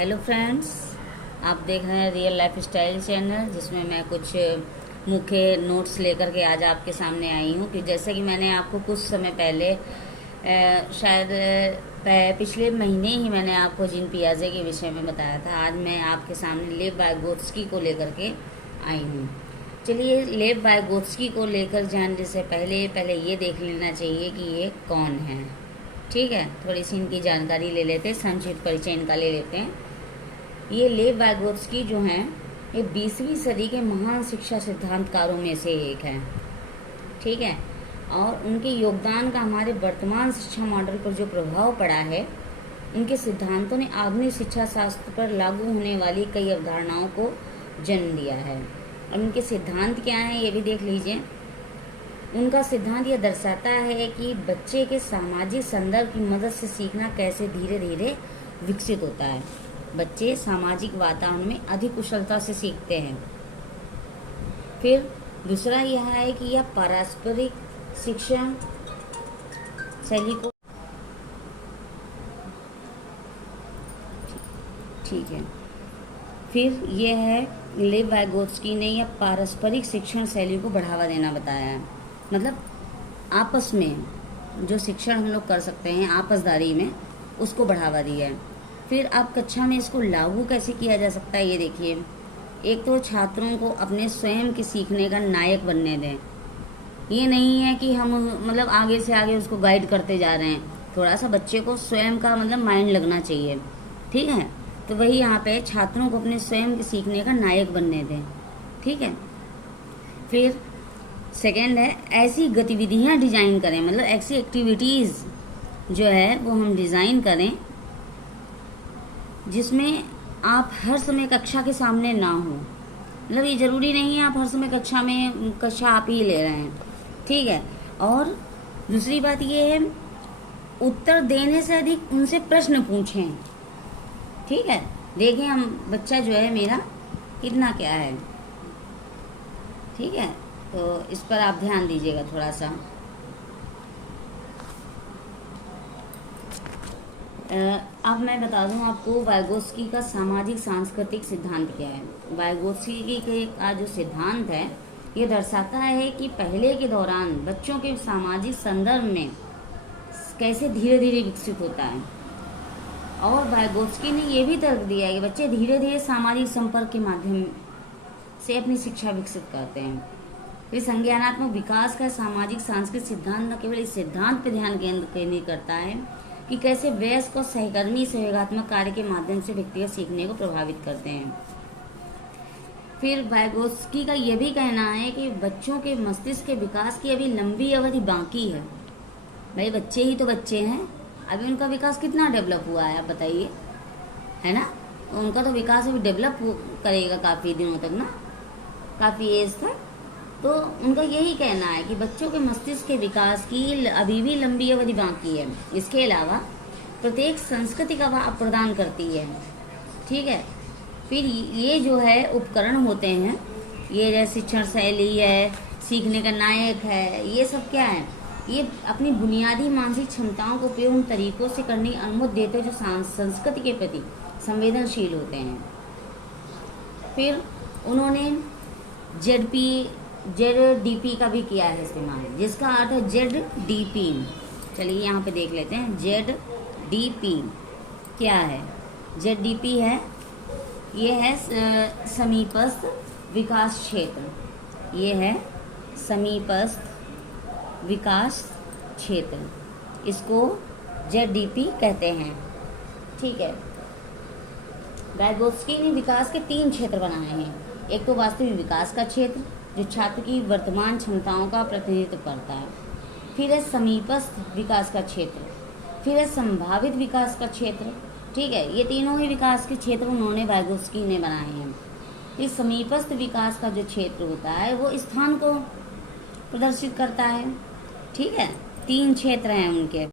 Hello friends, आप देख रहे हैं रियल लाइफ स्टाइल चैनल, जिसमें मैं कुछ मुख्य नोट्स लेकर के आज आपके सामने आई हूँ। कि जैसे कि मैंने आपको कुछ समय पहले पिछले महीने ही मैंने आपको जीन पियाजे के विषय में बताया था। आज मैं आपके सामने लेव वाइगोत्स्की को लेकर के आई हूँ। चलिए, लेव वाइगोत्स्की को लेकर जानने से पहले ये देख लेना चाहिए कि ये कौन है। ठीक है, थोड़ी सी इनकी जानकारी ले लेते हैं, संक्षिप्त परिचय इनका ले लेते हैं। ये लेव वाइगोत्स्की जो हैं, ये 20वीं सदी के महान शिक्षा सिद्धांतकारों में से एक हैं। ठीक है, और उनके योगदान का हमारे वर्तमान शिक्षा मॉडल पर जो प्रभाव पड़ा है, उनके सिद्धांतों ने आधुनिक शिक्षा शास्त्र पर लागू होने वाली कई अवधारणाओं को जन्म दिया है। अब उनके सिद्धांत क्या हैं ये भी देख लीजिए। उनका सिद्धांत यह दर्शाता है कि बच्चे के सामाजिक संदर्भ की मदद से सीखना कैसे धीरे धीरे विकसित होता है। बच्चे सामाजिक वातावरण में अधिक कुशलता से सीखते हैं। फिर दूसरा यह है कि यह पारस्परिक शिक्षण शैली को ठीक है। फिर यह है, लेव वाइगोत्स्की ने यह पारस्परिक शिक्षण शैली को बढ़ावा देना बताया है। मतलब आपस में जो शिक्षण हम लोग कर सकते हैं आपसदारी में, उसको बढ़ावा दिया है। फिर आप कक्षा में इसको लागू कैसे किया जा सकता है ये देखिए। एक तो छात्रों को अपने स्वयं के सीखने का नायक बनने दें। ये नहीं है कि हम मतलब आगे से आगे उसको गाइड करते जा रहे हैं। थोड़ा सा बच्चे को स्वयं का मतलब माइंड लगना चाहिए। ठीक है, तो वही यहाँ पे छात्रों को अपने स्वयं के सीखने का नायक बनने दें। ठीक है। फिर सेकेंड है, ऐसी गतिविधियाँ डिजाइन करें, मतलब ऐसी एक्टिविटीज़ जो है वो हम डिज़ाइन करें जिसमें आप हर समय कक्षा के सामने ना हो। मतलब ये ज़रूरी नहीं है आप हर समय कक्षा आप ही ले रहे हैं। ठीक है। और दूसरी बात ये है, उत्तर देने से अधिक उनसे प्रश्न पूछें। ठीक है, देखें हम बच्चा जो है मेरा कितना क्या है। ठीक है, तो इस पर आप ध्यान दीजिएगा थोड़ा सा। अब मैं बता दूं आपको वाइगोत्स्की का सामाजिक सांस्कृतिक सिद्धांत क्या है। वाइगोत्स्की का जो सिद्धांत है, ये दर्शाता है कि पहले के दौरान बच्चों के सामाजिक संदर्भ में कैसे धीरे धीरे विकसित होता है। और वाइगोत्स्की ने यह भी तर्क दिया है कि बच्चे धीरे धीरे सामाजिक संपर्क के माध्यम से अपनी शिक्षा विकसित करते हैं। फिर संज्ञानात्मक विकास का सामाजिक सांस्कृतिक सिद्धांत न केवल इस सिद्धांत पर ध्यान केंद्रित करता है कि कैसे वयस्क और सहकर्मी सहयोगात्मक कार्य के माध्यम से व्यक्तिगत सीखने को प्रभावित करते हैं। फिर वाइगोत्स्की का यह भी कहना है कि बच्चों के मस्तिष्क के विकास की अभी लंबी अवधि बाकी है। भाई बच्चे ही तो बच्चे हैं, अभी उनका विकास कितना डेवलप हुआ है आप बताइए, है ना। उनका तो विकास अभी डेवलप करेगा काफ़ी दिनों तक ना, काफ़ी एज तक। तो उनका यही कहना है कि बच्चों के मस्तिष्क के विकास की अभी भी लंबी अवधि बाकी है। इसके अलावा प्रत्येक संस्कृति का भाव प्रदान करती है। ठीक है। फिर ये जो है उपकरण होते हैं, ये जैसे शिक्षण शैली है, सीखने का नायक है, ये सब क्या है, ये अपनी बुनियादी मानसिक क्षमताओं को उपयोग तरीकों से करने की अनुमति देते हैं जो संस्कृति के प्रति संवेदनशील होते हैं। फिर उन्होंने ZDP का भी किया है इस्तेमाल, जिसका अर्थ है ZDP। चलिए यहाँ पे देख लेते हैं ZDP क्या है। ZDP है, ये है समीपस्थ विकास क्षेत्र। ये है समीपस्थ विकास क्षेत्र, इसको ZDP कहते हैं। ठीक है। वाइगोत्स्की ने विकास के 3 क्षेत्र बनाए हैं। एक तो वास्तविक विकास का क्षेत्र जो छात्र की वर्तमान क्षमताओं का प्रतिनिधित्व करता है। फिर है समीपस्थ विकास का क्षेत्र। फिर है संभावित विकास का क्षेत्र। ठीक है, ये तीनों ही विकास के क्षेत्र उन्होंने वाइगोत्स्की ने बनाए हैं। इस समीपस्थ विकास का जो क्षेत्र होता है वो स्थान को प्रदर्शित करता है। ठीक है, 3 क्षेत्र हैं उनके।